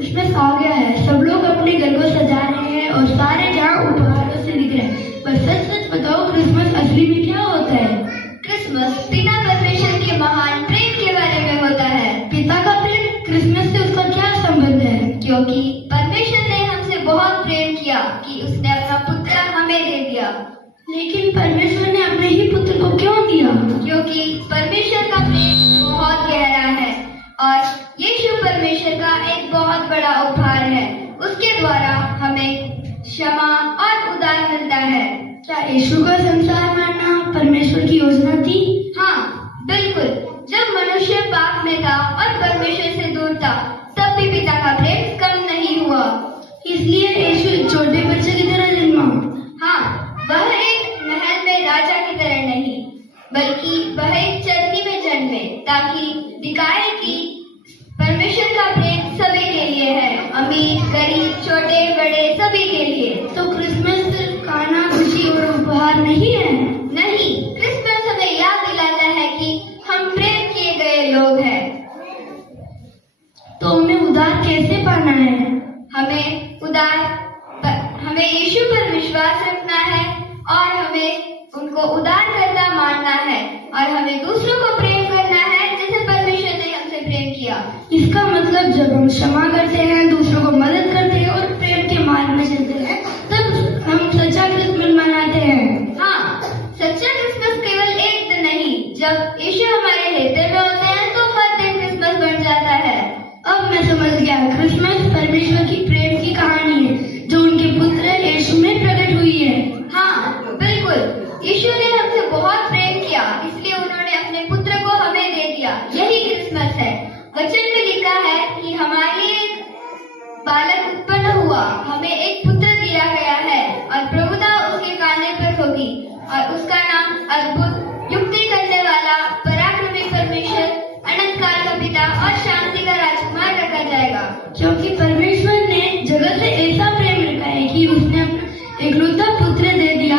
Christmas आ गया है, सब लोग अपने घर को सजा रहे हैं और सारे जहाँ उपहारों से दिख रहे हैं। पर सच सच बताओ, क्रिसमस असली में क्या होता है? क्रिसमस पिता परमेश्वर के महान प्रेम के बारे में होता है। पिता का प्रेम, क्रिसमस से उसका क्या संबंध है? क्योंकि परमेश्वर ने हमसे बहुत प्रेम किया कि उसने अपना पुत्र हमें दे दिया। लेकिन परमेश्वर ने अपने ही पुत्र को क्यों दिया? क्योंकि परमेश्वर का प्रेम बहुत गहरा है और यीशु परमेश्वर का एक बहुत बड़ा उपहार है। उसके द्वारा हमें क्षमा और उद्धार मिलता है। क्या यीशु का संसार मारना परमेश्वर की योजना थी? हाँ, बिल्कुल। जब मनुष्य पाप में था और परमेश्वर से दूर था, तब भी पिता का प्रेम कम नहीं हुआ। इसलिए यीशु एक छोटे बच्चे की तरह जन्मा। हाँ, वह एक महल में राजा की तरह नहीं, बल्कि वह एक चरनी में जन्मे, ताकि दिखाए कि परमेश्वर का प्रेम सभी के लिए है, अमीर गरीब छोटे बड़े सभी के लिए। तो क्रिसमस सिर्फ खाना, खुशी और उपहार नहीं है? नहीं, क्रिसमस हमें याद दिलाता है कि हम प्रेम किए गए लोग हैं। तो हमें उद्धार कैसे पाना है? हमें यीशु पर विश्वास रखना है और हमें उनको उद्धारकर्ता मानना है और हमें दूसरों को प्रेम करना है जैसे परमेश्वर ने हमसे प्रेम किया। इसका मतलब जब हम क्षमा करते हैं, दूसरों को मदद करते हैं और प्रेम के मार्ग में चलते हैं, तब हम सच्चा क्रिसमस मनाते हैं। हाँ, सच्चा क्रिसमस केवल एक दिन नहीं, जब यीशु हमारे हृदय में होते हैं तो हर दिन क्रिसमस बन जाता है। अब मैं समझ गया, क्रिसमस परमेश्वर की प्रेम की कहानी है जो उनके पुत्र यीशु में प्रकट हुई है। हाँ, बिल्कुल। यीशु ने हमसे बहुत प्रेम किया, इसलिए उन्होंने अपने पुत्र को हमें दे दिया। यही क्रिसमस है। वचन में लिखा है कि हमारे एक बालक उत्पन्न हुआ, हमें एक पुत्र दिया गया है और प्रभुता उसके कांधे पर होगी और उसका नाम अद्भुत, युक्ति करने वाला, पराक्रमी परमेश्वर, अनंत काल का पिता और शांति का राजकुमार रखा जाएगा। क्योंकि परमेश्वर ने जगत से ऐसा प्रेम रखा है कि उसने अपना एकलौता पुत्र दे दिया,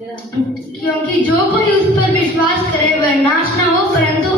क्योंकि जो कोई उस पर विश्वास करे वह नाश न हो परंतु